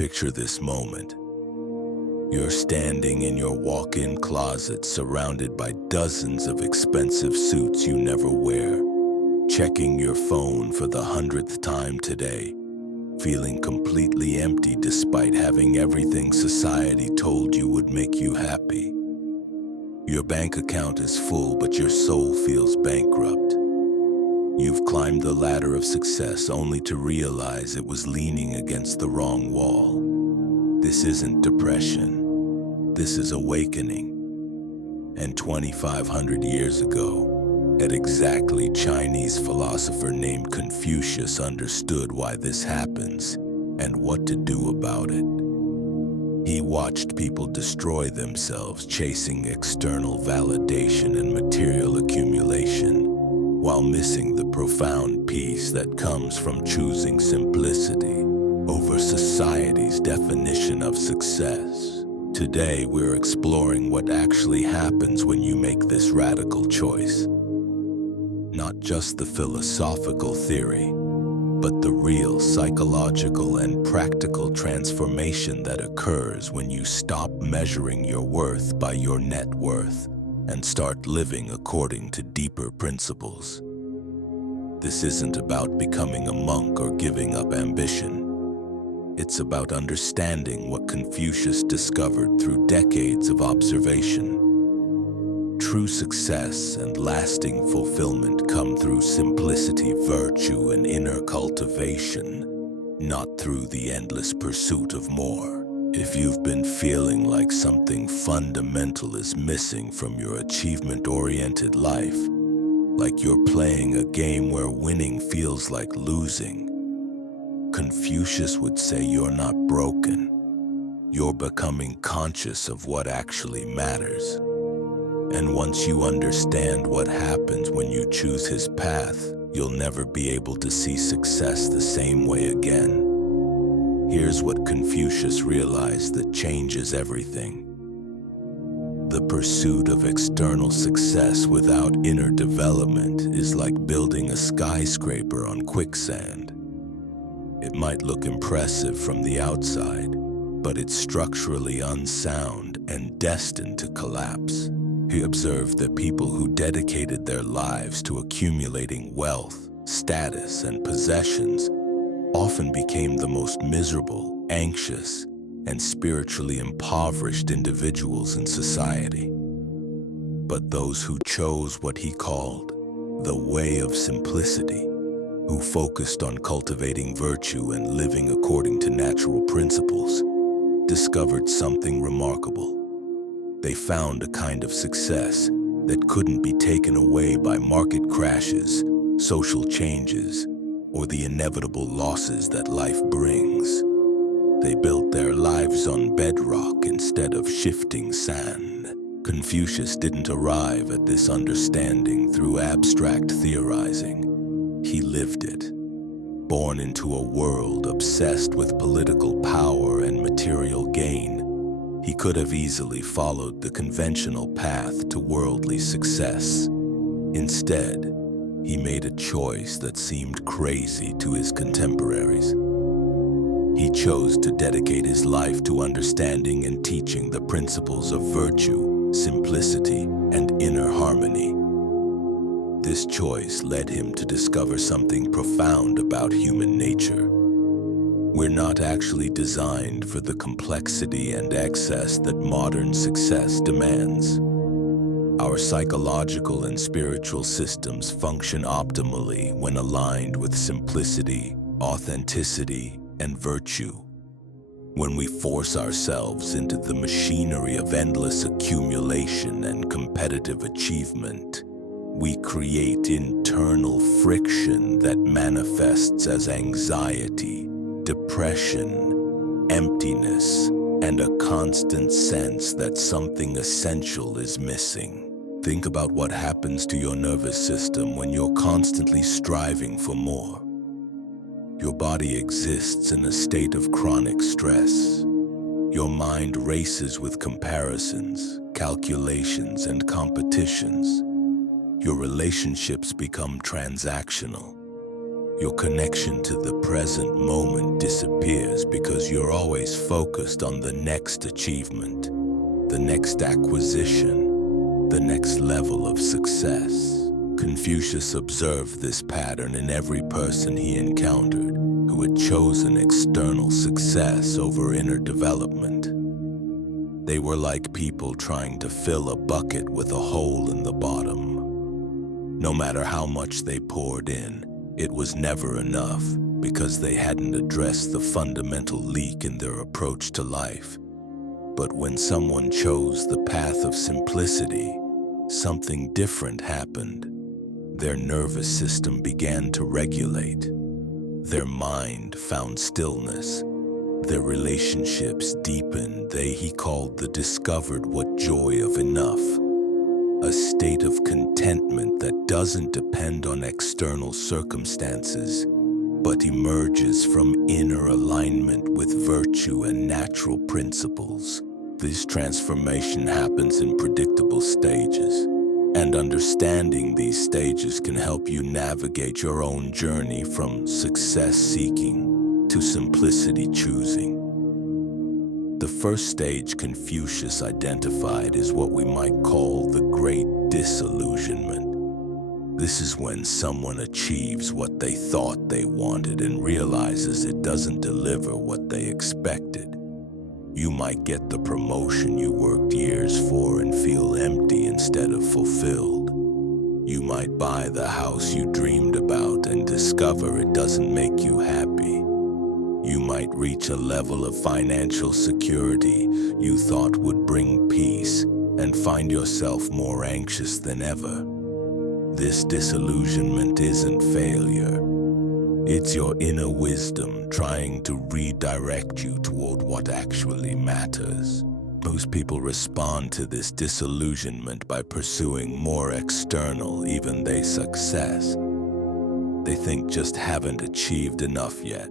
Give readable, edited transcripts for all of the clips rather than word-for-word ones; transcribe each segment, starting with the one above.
Picture this moment. You're standing in your walk-in closet surrounded by dozens of expensive suits you never wear, checking your phone for the 100th time today, feeling completely empty despite having everything society told you would make you happy. Your bank account is full, but your soul feels bankrupt. You've climbed the ladder of success only to realize it was leaning against the wrong wall. This isn't depression. This is awakening. And 2,500 years ago, an exactly Chinese philosopher named Confucius understood why this happens and what to do about it. He watched people destroy themselves chasing external validation and material accumulation, while missing the profound peace that comes from choosing simplicity over society's definition of success. Today, we're exploring what actually happens when you make this radical choice. Not just the philosophical theory, but the real psychological and practical transformation that occurs when you stop measuring your worth by your net worth and start living according to deeper principles. This isn't about becoming a monk or giving up ambition. It's about understanding what Confucius discovered through decades of observation. True success and lasting fulfillment come through simplicity, virtue, and inner cultivation, not through the endless pursuit of more. If you've been feeling like something fundamental is missing from your achievement-oriented life, like you're playing a game where winning feels like losing, Confucius would say you're not broken. You're becoming conscious of what actually matters. And once you understand what happens when you choose his path, you'll never be able to see success the same way again. Here's what Confucius realized that changes everything. The pursuit of external success without inner development is like building a skyscraper on quicksand. It might look impressive from the outside, but it's structurally unsound and destined to collapse. He observed that people who dedicated their lives to accumulating wealth, status, and possessions often became the most miserable, anxious, and spiritually impoverished individuals in society. But those who chose what he called the way of simplicity, who focused on cultivating virtue and living according to natural principles, discovered something remarkable. They found a kind of success that couldn't be taken away by market crashes, social changes, or the inevitable losses that life brings. They built their lives on bedrock instead of shifting sand. Confucius didn't arrive at this understanding through abstract theorizing. He lived it. Born into a world obsessed with political power and material gain, he could have easily followed the conventional path to worldly success. Instead, he made a choice that seemed crazy to his contemporaries. He chose to dedicate his life to understanding and teaching the principles of virtue, simplicity, and inner harmony. This choice led him to discover something profound about human nature. We're not actually designed for the complexity and excess that modern success demands. Our psychological and spiritual systems function optimally when aligned with simplicity, authenticity, and virtue. When we force ourselves into the machinery of endless accumulation and competitive achievement, we create internal friction that manifests as anxiety, depression, emptiness, and a constant sense that something essential is missing. Think about what happens to your nervous system when you're constantly striving for more. Your body exists in a state of chronic stress. Your mind races with comparisons, calculations, and competitions. Your relationships become transactional. Your connection to the present moment disappears because you're always focused on the next achievement, the next acquisition, the next level of success. Confucius observed this pattern in every person he encountered who had chosen external success over inner development. They were like people trying to fill a bucket with a hole in the bottom. No matter how much they poured in, it was never enough because they hadn't addressed the fundamental leak in their approach to life. But when someone chose the path of simplicity, something different happened. Their nervous system began to regulate. Their mind found stillness. Their relationships deepened. He called discovered what joy of enough. A state of contentment that doesn't depend on external circumstances, but emerges from inner alignment with virtue and natural principles. This transformation happens in predictable stages, and understanding these stages can help you navigate your own journey from success-seeking to simplicity-choosing. The first stage Confucius identified is what we might call the Great Disillusionment. This is when someone achieves what they thought they wanted and realizes it doesn't deliver what they expected. You might get the promotion you worked years for and feel empty instead of fulfilled. You might buy the house you dreamed about and discover it doesn't make you happy. You might reach a level of financial security you thought would bring peace and find yourself more anxious than ever. This disillusionment isn't failure. It's your inner wisdom trying to redirect you toward what actually matters. Most people respond to this disillusionment by pursuing more external, even they success. They think just haven't achieved enough yet,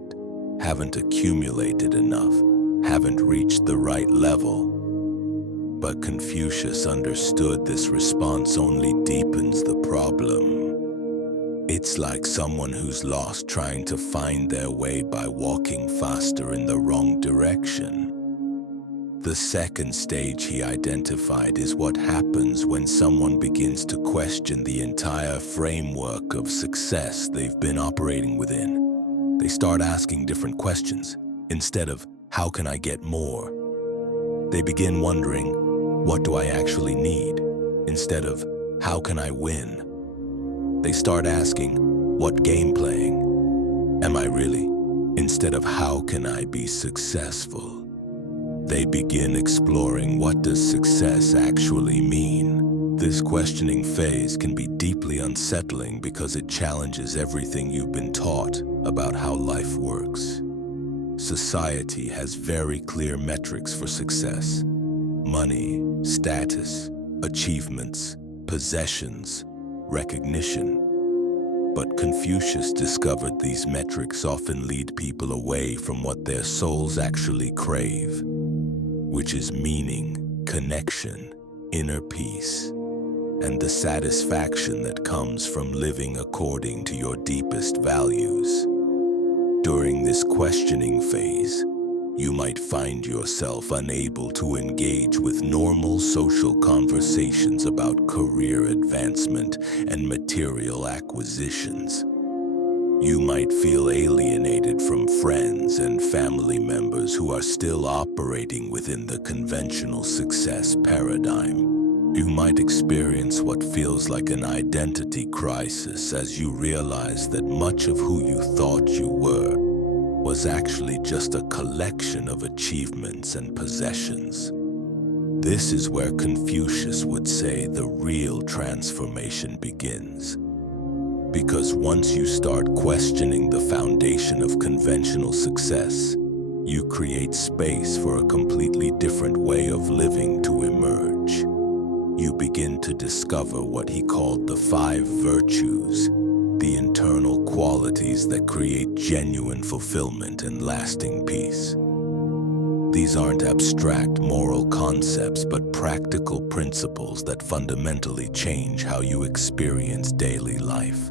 haven't accumulated enough, haven't reached the right level. But Confucius understood this response only deepens the problem. It's like someone who's lost trying to find their way by walking faster in the wrong direction. The second stage he identified is what happens when someone begins to question the entire framework of success they've been operating within. They start asking different questions. Instead of, how can I get more? They begin wondering, what do I actually need? Instead of, how can I win? They start asking, what game playing am I really? Instead of how can I be successful? They begin exploring what does success actually mean. This questioning phase can be deeply unsettling because it challenges everything you've been taught about how life works. Society has very clear metrics for success: money, status, achievements, possessions, recognition. But Confucius discovered these metrics often lead people away from what their souls actually crave, which is meaning, connection, inner peace, and the satisfaction that comes from living according to your deepest values. During this questioning phase, you might find yourself unable to engage with normal social conversations about career advancement and material acquisitions. You might feel alienated from friends and family members who are still operating within the conventional success paradigm. You might experience what feels like an identity crisis as you realize that much of who you thought you were was actually just a collection of achievements and possessions. This is where Confucius would say the real transformation begins. Because once you start questioning the foundation of conventional success, you create space for a completely different way of living to emerge. You begin to discover what he called the 5 virtues, the internal qualities that create genuine fulfillment and lasting peace. These aren't abstract moral concepts, but practical principles that fundamentally change how you experience daily life.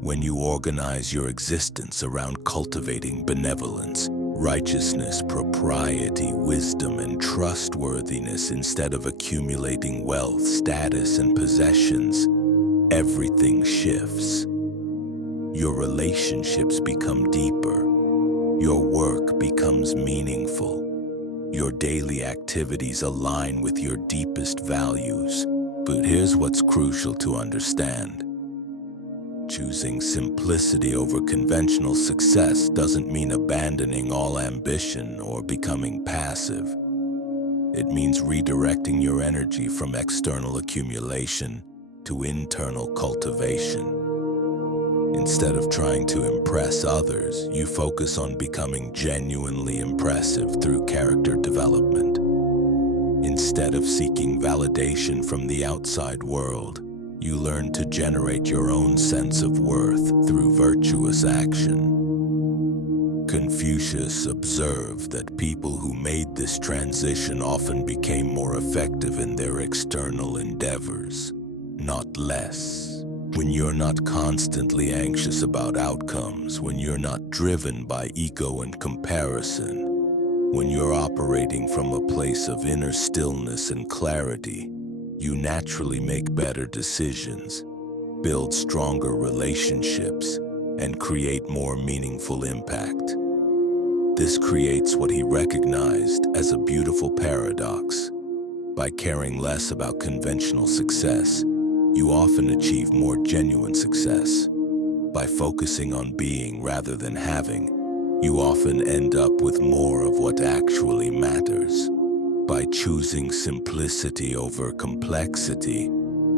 When you organize your existence around cultivating benevolence, righteousness, propriety, wisdom, and trustworthiness instead of accumulating wealth, status, and possessions, everything shifts. Your relationships become deeper. Your work becomes meaningful. Your daily activities align with your deepest values. But here's what's crucial to understand. Choosing simplicity over conventional success doesn't mean abandoning all ambition or becoming passive. It means redirecting your energy from external accumulation to internal cultivation. Instead of trying to impress others, you focus on becoming genuinely impressive through character development. Instead of seeking validation from the outside world, you learn to generate your own sense of worth through virtuous action. Confucius observed that people who made this transition often became more effective in their external endeavors, not less. When you're not constantly anxious about outcomes, when you're not driven by ego and comparison, when you're operating from a place of inner stillness and clarity, you naturally make better decisions, build stronger relationships, and create more meaningful impact. This creates what he recognized as a beautiful paradox. By caring less about conventional success, you often achieve more genuine success. By focusing on being rather than having, you often end up with more of what actually matters. By choosing simplicity over complexity,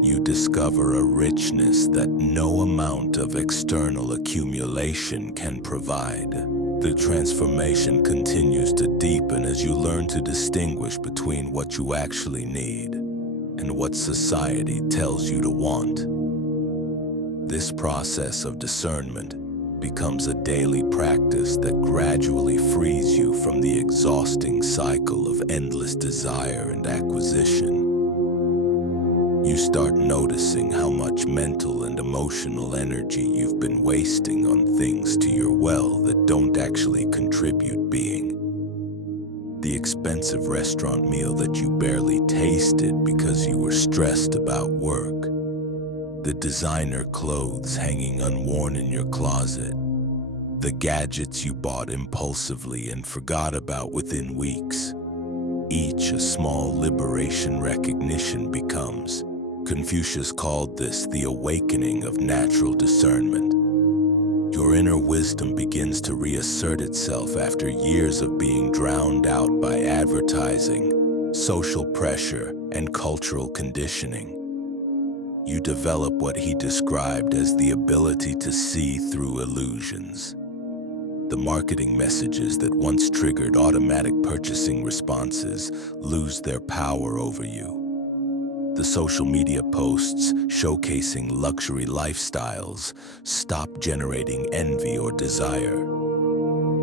you discover a richness that no amount of external accumulation can provide. The transformation continues to deepen as you learn to distinguish between what you actually need and what society tells you to want. This process of discernment becomes a daily practice that gradually frees you from the exhausting cycle of endless desire and acquisition. You start noticing how much mental and emotional energy you've been wasting on things to your well that don't actually contribute being. The expensive restaurant meal that you barely tasted because you were stressed about work. The designer clothes hanging unworn in your closet. The gadgets you bought impulsively and forgot about within weeks. Each a small liberation recognition becomes. Confucius called this the awakening of natural discernment. Your inner wisdom begins to reassert itself after years of being drowned out by advertising, social pressure, and cultural conditioning. You develop what he described as the ability to see through illusions. The marketing messages that once triggered automatic purchasing responses lose their power over you. The social media posts showcasing luxury lifestyles stop generating envy or desire.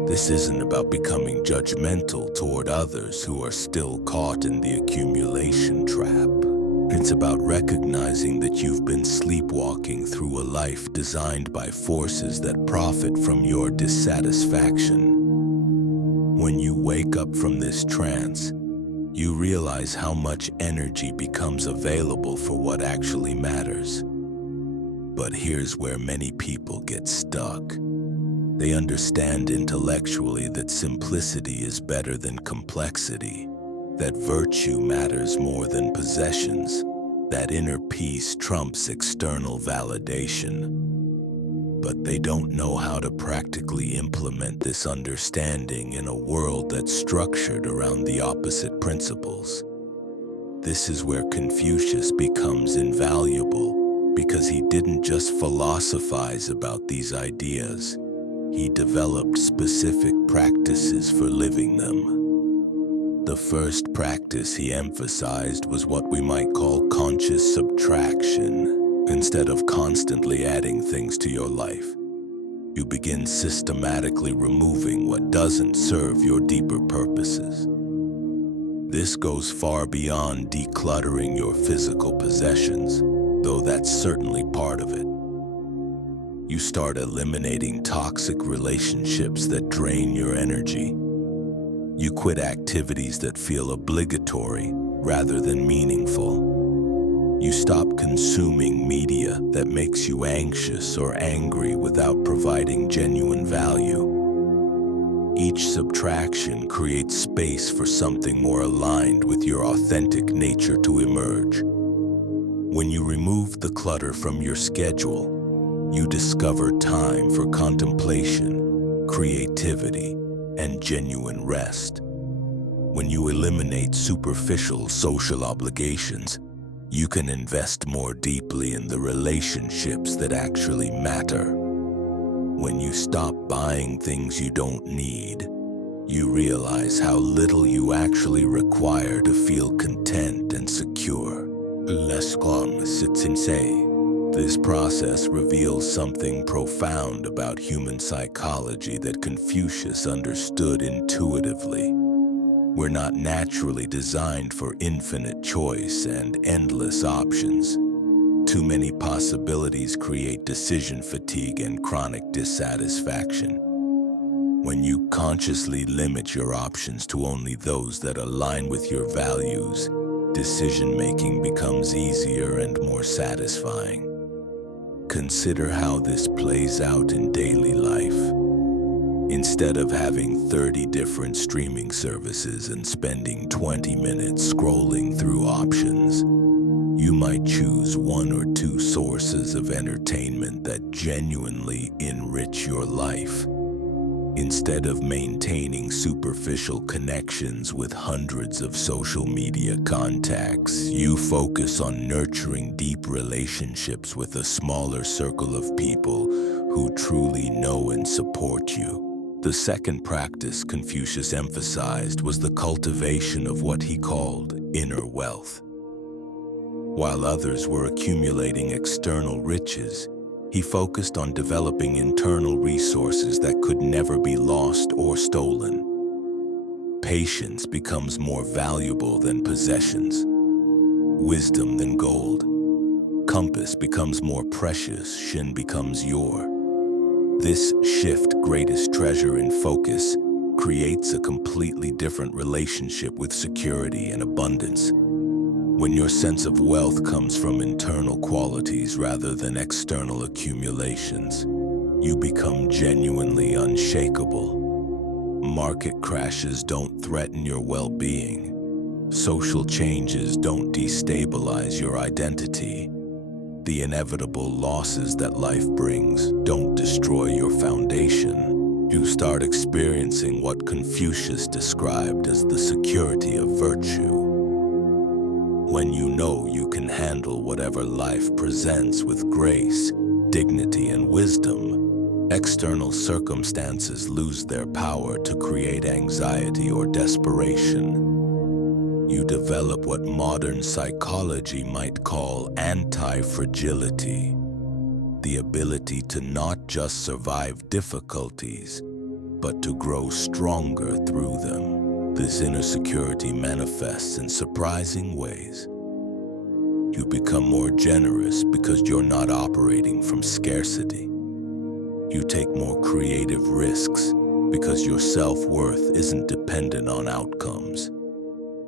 This isn't about becoming judgmental toward others who are still caught in the accumulation trap. It's about recognizing that you've been sleepwalking through a life designed by forces that profit from your dissatisfaction. When you wake up from this trance, you realize how much energy becomes available for what actually matters. But here's where many people get stuck. They understand intellectually that simplicity is better than complexity, that virtue matters more than possessions, that inner peace trumps external validation. But they don't know how to practically implement this understanding in a world that's structured around the opposite principles. This is where Confucius becomes invaluable, because he didn't just philosophize about these ideas. He developed specific practices for living them. The first practice he emphasized was what we might call conscious subtraction. Instead of constantly adding things to your life, you begin systematically removing what doesn't serve your deeper purposes. This goes far beyond decluttering your physical possessions, though that's certainly part of it. You start eliminating toxic relationships that drain your energy. You quit activities that feel obligatory rather than meaningful. You stop consuming media that makes you anxious or angry without providing genuine value. Each subtraction creates space for something more aligned with your authentic nature to emerge. When you remove the clutter from your schedule, you discover time for contemplation, creativity, and genuine rest. When you eliminate superficial social obligations, you can invest more deeply in the relationships that actually matter. When you stop buying things you don't need, you realize how little you actually require to feel content and secure. This process reveals something profound about human psychology that Confucius understood intuitively. We're not naturally designed for infinite choice and endless options. Too many possibilities create decision fatigue and chronic dissatisfaction. When you consciously limit your options to only those that align with your values, decision-making becomes easier and more satisfying. Consider how this plays out in daily life. Instead of having 30 different streaming services and spending 20 minutes scrolling through options, you might choose one or two sources of entertainment that genuinely enrich your life. Instead of maintaining superficial connections with hundreds of social media contacts, you focus on nurturing deep relationships with a smaller circle of people who truly know and support you. The second practice Confucius emphasized was the cultivation of what he called inner wealth. While others were accumulating external riches, he focused on developing internal resources that could never be lost or stolen. Patience becomes more valuable than possessions, wisdom than gold. Compass becomes more precious, Shin becomes your. This shift, greatest treasure in focus, creates a completely different relationship with security and abundance. When your sense of wealth comes from internal qualities rather than external accumulations, you become genuinely unshakable. Market crashes don't threaten your well-being. Social changes don't destabilize your identity. The inevitable losses that life brings don't destroy your foundation. You start experiencing what Confucius described as the security of virtue. When you know you can handle whatever life presents with grace, dignity, and wisdom, external circumstances lose their power to create anxiety or desperation. You develop what modern psychology might call anti-fragility, the ability to not just survive difficulties, but to grow stronger through them. This inner security manifests in surprising ways. You become more generous because you're not operating from scarcity. You take more creative risks because your self-worth isn't dependent on outcomes.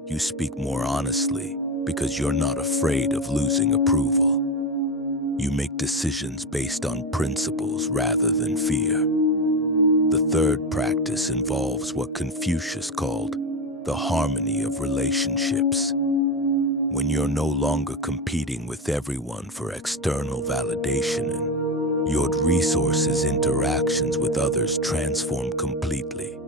You speak more honestly because you're not afraid of losing approval. You make decisions based on principles rather than fear. The third practice involves what Confucius called the harmony of relationships. When you're no longer competing with everyone for external validation and your resources, interactions with others transform completely.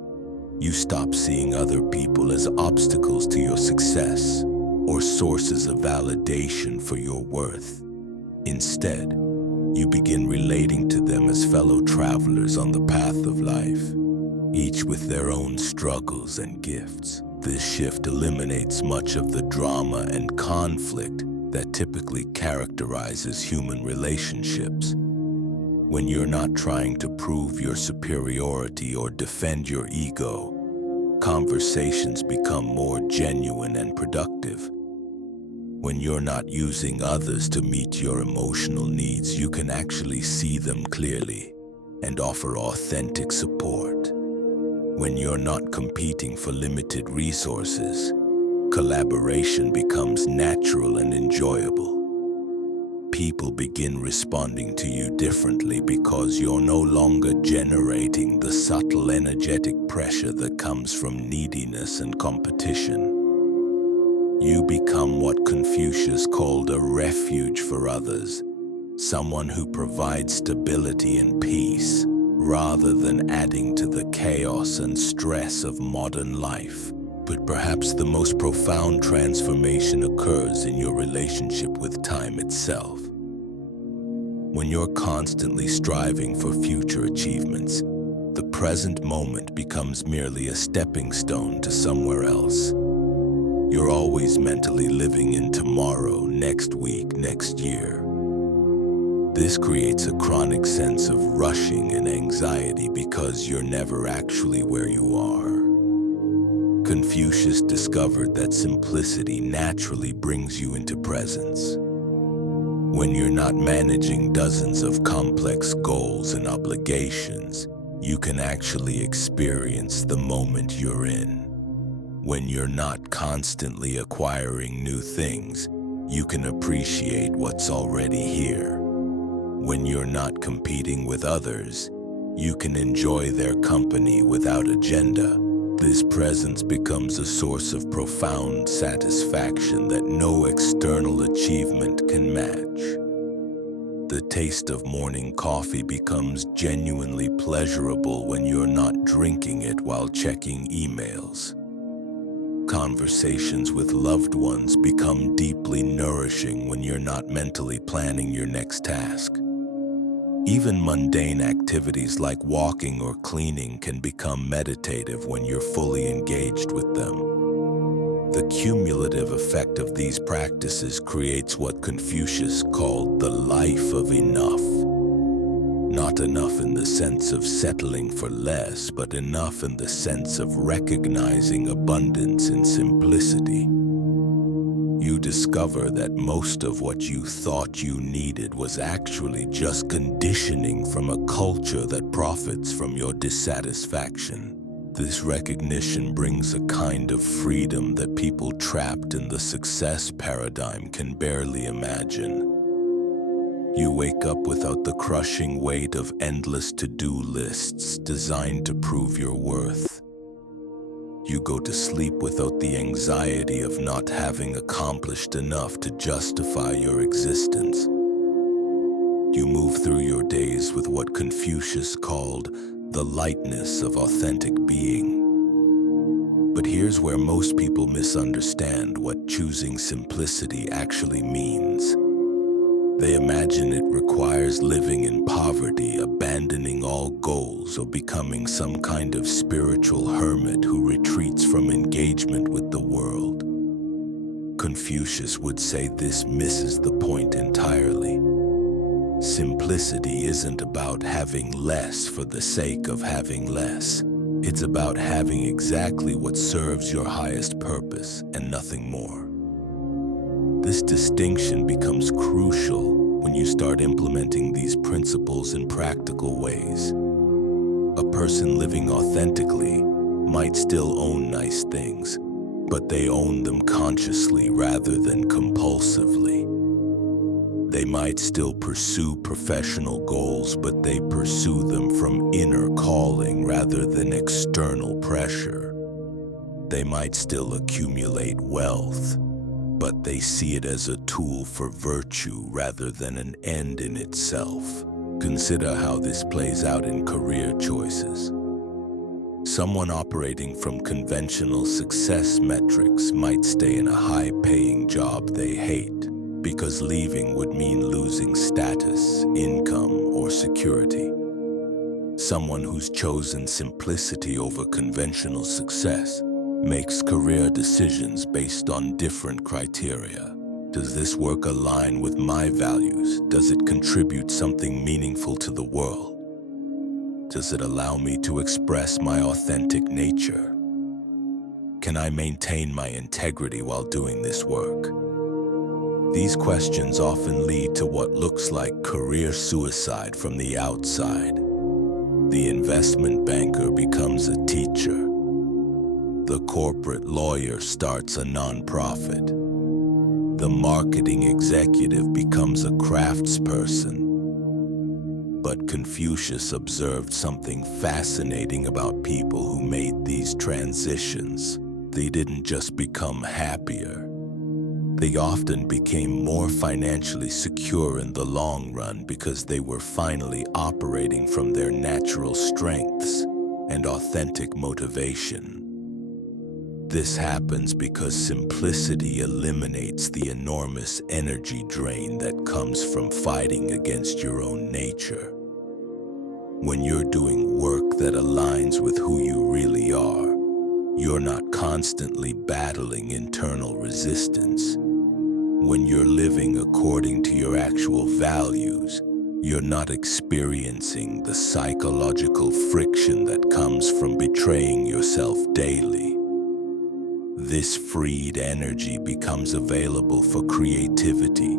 You stop seeing other people as obstacles to your success or sources of validation for your worth. Instead, you begin relating to them as fellow travelers on the path of life, each with their own struggles and gifts. This shift eliminates much of the drama and conflict that typically characterizes human relationships. When you're not trying to prove your superiority or defend your ego, conversations become more genuine and productive. When you're not using others to meet your emotional needs, you can actually see them clearly and offer authentic support. When you're not competing for limited resources, collaboration becomes natural and enjoyable. People begin responding to you differently because you're no longer generating the subtle energetic pressure that comes from neediness and competition. You become what Confucius called a refuge for others, someone who provides stability and peace, rather than adding to the chaos and stress of modern life. But perhaps the most profound transformation occurs in your relationship with time itself. When you're constantly striving for future achievements, the present moment becomes merely a stepping stone to somewhere else. You're always mentally living in tomorrow, next week, next year. This creates a chronic sense of rushing and anxiety because you're never actually where you are. Confucius discovered that simplicity naturally brings you into presence. When you're not managing dozens of complex goals and obligations, you can actually experience the moment you're in. When you're not constantly acquiring new things, you can appreciate what's already here. When you're not competing with others, you can enjoy their company without agenda. This presence becomes a source of profound satisfaction that no external achievement can match. The taste of morning coffee becomes genuinely pleasurable when you're not drinking it while checking emails. Conversations with loved ones become deeply nourishing when you're not mentally planning your next task. Even mundane activities like walking or cleaning can become meditative when you're fully engaged with them. The cumulative effect of these practices creates what Confucius called the life of enough. Not enough in the sense of settling for less, but enough in the sense of recognizing abundance in simplicity. You discover that most of what you thought you needed was actually just conditioning from a culture that profits from your dissatisfaction. This recognition brings a kind of freedom that people trapped in the success paradigm can barely imagine. You wake up without the crushing weight of endless to-do lists designed to prove your worth. You go to sleep without the anxiety of not having accomplished enough to justify your existence. You move through your days with what Confucius called the lightness of authentic being. But here's where most people misunderstand what choosing simplicity actually means. They imagine it requires living in poverty, abandoning all goals, or becoming some kind of spiritual hermit who retreats from engagement with the world. Confucius would say this misses the point entirely. Simplicity isn't about having less for the sake of having less. It's about having exactly what serves your highest purpose and nothing more. This distinction becomes crucial when you start implementing these principles in practical ways. A person living authentically might still own nice things, but they own them consciously rather than compulsively. They might still pursue professional goals, but they pursue them from inner calling rather than external pressure. They might still accumulate wealth, but they see it as a tool for virtue rather than an end in itself. Consider how this plays out in career choices. Someone operating from conventional success metrics might stay in a high-paying job they hate because leaving would mean losing status, income, or security. Someone who's chosen simplicity over conventional success makes career decisions based on different criteria. Does this work align with my values? Does it contribute something meaningful to the world? Does it allow me to express my authentic nature? Can I maintain my integrity while doing this work? These questions often lead to what looks like career suicide from the outside. The investment banker becomes a teacher. The corporate lawyer starts a nonprofit. The marketing executive becomes a craftsperson. But Confucius observed something fascinating about people who made these transitions. They didn't just become happier. They often became more financially secure in the long run because they were finally operating from their natural strengths and authentic motivation. This happens because simplicity eliminates the enormous energy drain that comes from fighting against your own nature. When you're doing work that aligns with who you really are, you're not constantly battling internal resistance. When you're living according to your actual values, you're not experiencing the psychological friction that comes from betraying yourself daily. This freed energy becomes available for creativity,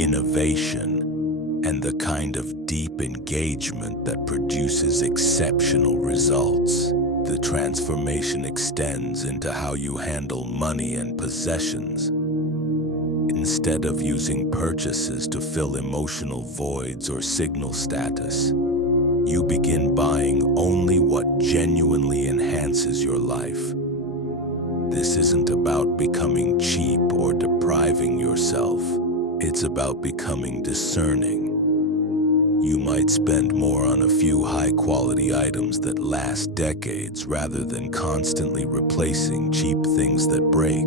innovation, and the kind of deep engagement that produces exceptional results. The transformation extends into how you handle money and possessions. Instead of using purchases to fill emotional voids or signal status, you begin buying only what genuinely enhances your life. This isn't about becoming cheap or depriving yourself. It's about becoming discerning. You might spend more on a few high-quality items that last decades rather than constantly replacing cheap things that break.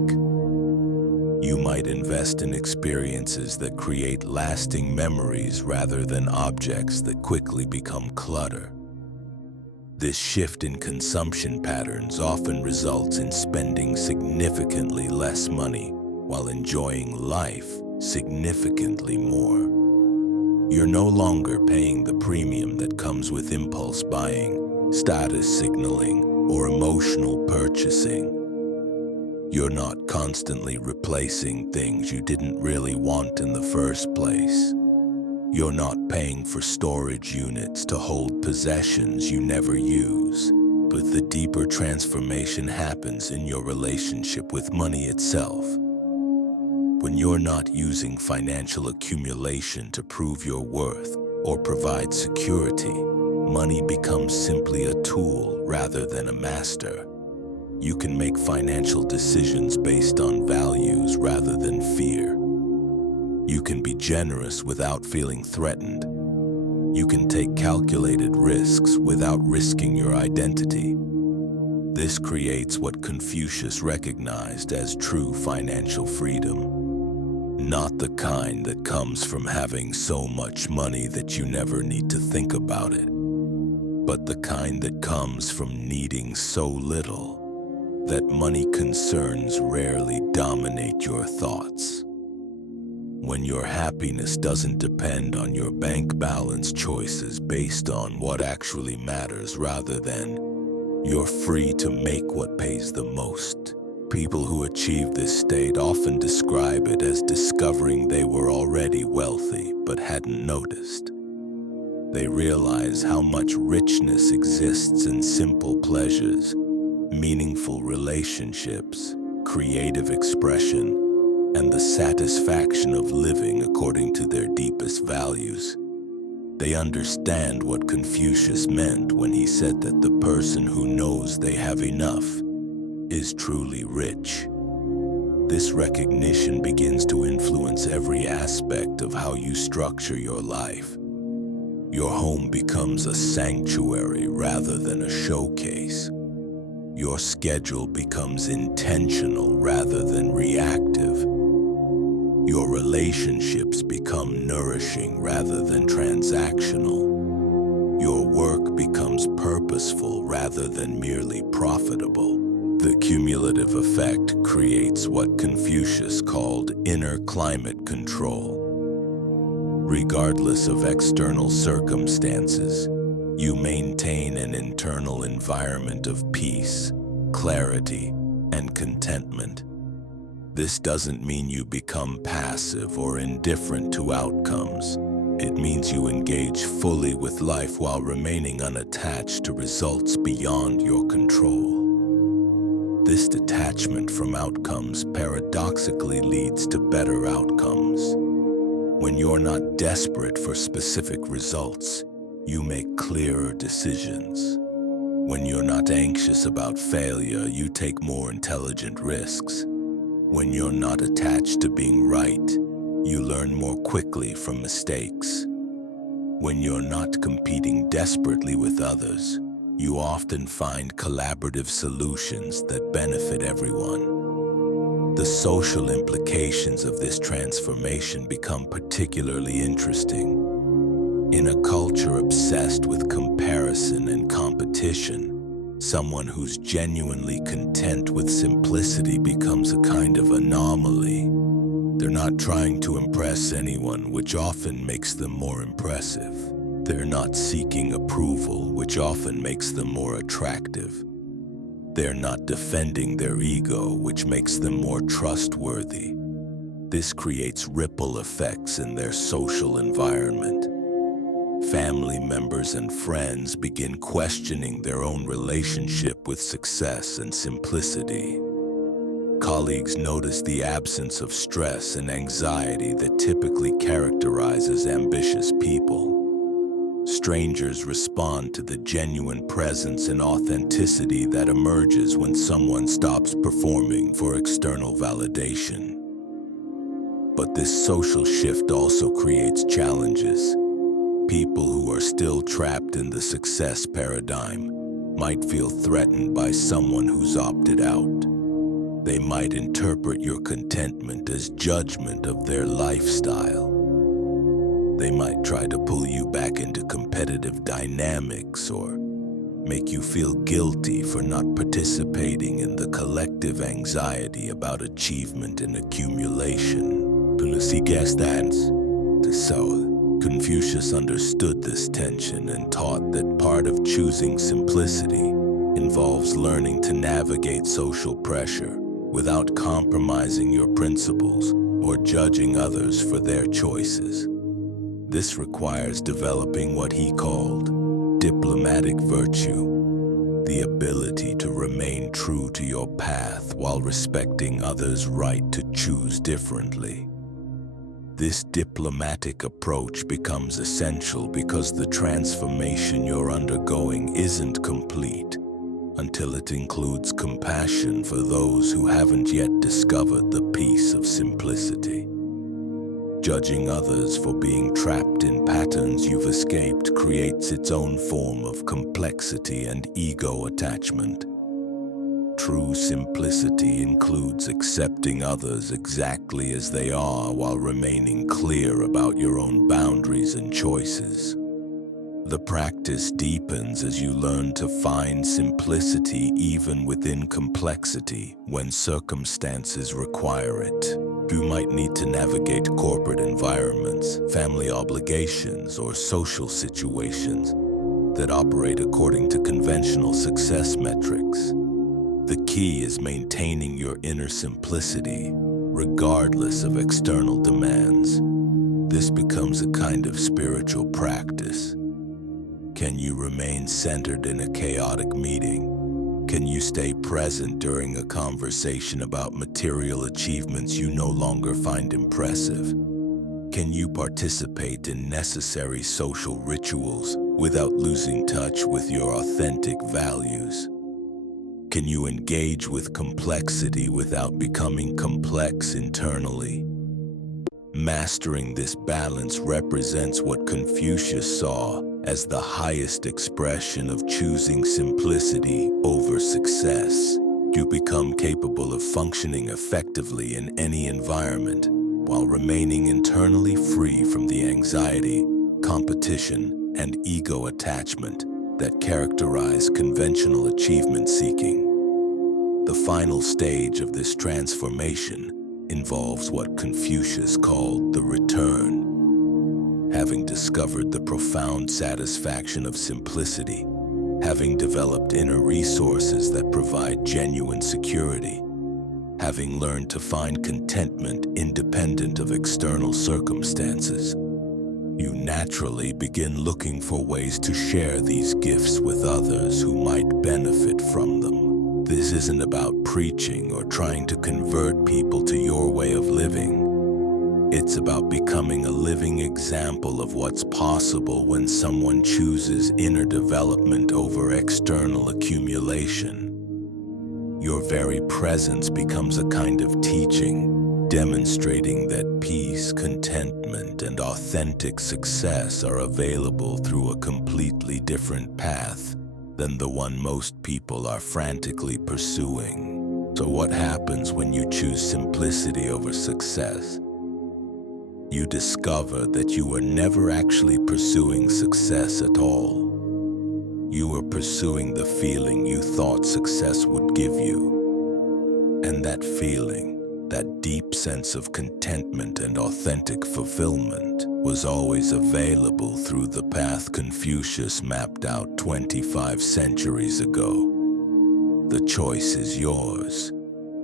You might invest in experiences that create lasting memories rather than objects that quickly become clutter. This shift in consumption patterns often results in spending significantly less money while enjoying life significantly more. You're no longer paying the premium that comes with impulse buying, status signaling, or emotional purchasing. You're not constantly replacing things you didn't really want in the first place. You're not paying for storage units to hold possessions you never use, but the deeper transformation happens in your relationship with money itself. When you're not using financial accumulation to prove your worth or provide security, money becomes simply a tool rather than a master. You can make financial decisions based on values rather than fear. You can be generous without feeling threatened. You can take calculated risks without risking your identity. This creates what Confucius recognized as true financial freedom. Not the kind that comes from having so much money that you never need to think about it, but the kind that comes from needing so little that money concerns rarely dominate your thoughts. When your happiness doesn't depend on your bank balance choices based on what actually matters rather than you're free to make what pays the most. People who achieve this state often describe it as discovering they were already wealthy but hadn't noticed. They realize how much richness exists in simple pleasures, meaningful relationships, creative expression, and the satisfaction of living according to their deepest values. They understand what Confucius meant when he said that the person who knows they have enough is truly rich. This recognition begins to influence every aspect of how you structure your life. Your home becomes a sanctuary rather than a showcase. Your schedule becomes intentional rather than reactive. Your relationships become nourishing rather than transactional. Your work becomes purposeful rather than merely profitable. The cumulative effect creates what Confucius called inner climate control. Regardless of external circumstances, you maintain an internal environment of peace, clarity, and contentment. This doesn't mean you become passive or indifferent to outcomes. It means you engage fully with life while remaining unattached to results beyond your control. This detachment from outcomes paradoxically leads to better outcomes. When you're not desperate for specific results, you make clearer decisions. When you're not anxious about failure, you take more intelligent risks. When you're not attached to being right, you learn more quickly from mistakes. When you're not competing desperately with others, you often find collaborative solutions that benefit everyone. The social implications of this transformation become particularly interesting. In a culture obsessed with comparison and competition, someone who's genuinely content with simplicity becomes a kind of anomaly. They're not trying to impress anyone, which often makes them more impressive. They're not seeking approval, which often makes them more attractive. They're not defending their ego, which makes them more trustworthy. This creates ripple effects in their social environment. Family members and friends begin questioning their own relationship with success and simplicity. Colleagues notice the absence of stress and anxiety that typically characterizes ambitious people. Strangers respond to the genuine presence and authenticity that emerges when someone stops performing for external validation. But this social shift also creates challenges. People who are still trapped in the success paradigm might feel threatened by someone who's opted out. They might interpret your contentment as judgment of their lifestyle. They might try to pull you back into competitive dynamics or make you feel guilty for not participating in the collective anxiety about achievement and accumulation. Confucius understood this tension and taught that part of choosing simplicity involves learning to navigate social pressure without compromising your principles or judging others for their choices. This requires developing what he called diplomatic virtue, the ability to remain true to your path while respecting others' right to choose differently. This diplomatic approach becomes essential because the transformation you're undergoing isn't complete until it includes compassion for those who haven't yet discovered the peace of simplicity. Judging others for being trapped in patterns you've escaped creates its own form of complexity and ego attachment. True simplicity includes accepting others exactly as they are while remaining clear about your own boundaries and choices. The practice deepens as you learn to find simplicity even within complexity when circumstances require it. You might need to navigate corporate environments, family obligations, or social situations that operate according to conventional success metrics. The key is maintaining your inner simplicity, regardless of external demands. This becomes a kind of spiritual practice. Can you remain centered in a chaotic meeting? Can you stay present during a conversation about material achievements you no longer find impressive? Can you participate in necessary social rituals without losing touch with your authentic values? Can you engage with complexity without becoming complex internally? Mastering this balance represents what Confucius saw as the highest expression of choosing simplicity over success. You become capable of functioning effectively in any environment while remaining internally free from the anxiety, competition, and ego attachment that characterize conventional achievement seeking. The final stage of this transformation involves what Confucius called the return. Having discovered the profound satisfaction of simplicity, having developed inner resources that provide genuine security, having learned to find contentment independent of external circumstances. You naturally begin looking for ways to share these gifts with others who might benefit from them. This isn't about preaching or trying to convert people to your way of living. It's about becoming a living example of what's possible when someone chooses inner development over external accumulation. Your very presence becomes a kind of teaching, demonstrating that peace, contentment, and authentic success are available through a completely different path than the one most people are frantically pursuing. So what happens when you choose simplicity over success? You discover that you were never actually pursuing success at all. You were pursuing the feeling you thought success would give you. And that feeling, that deep sense of contentment and authentic fulfillment, was always available through the path Confucius mapped out 25 centuries ago. The choice is yours.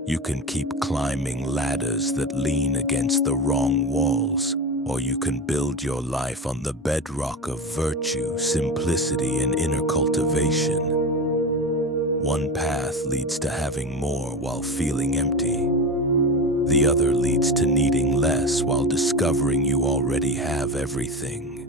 You can keep climbing ladders that lean against the wrong walls, or you can build your life on the bedrock of virtue, simplicity, and inner cultivation. One path leads to having more while feeling empty. The other leads to needing less while discovering you already have everything.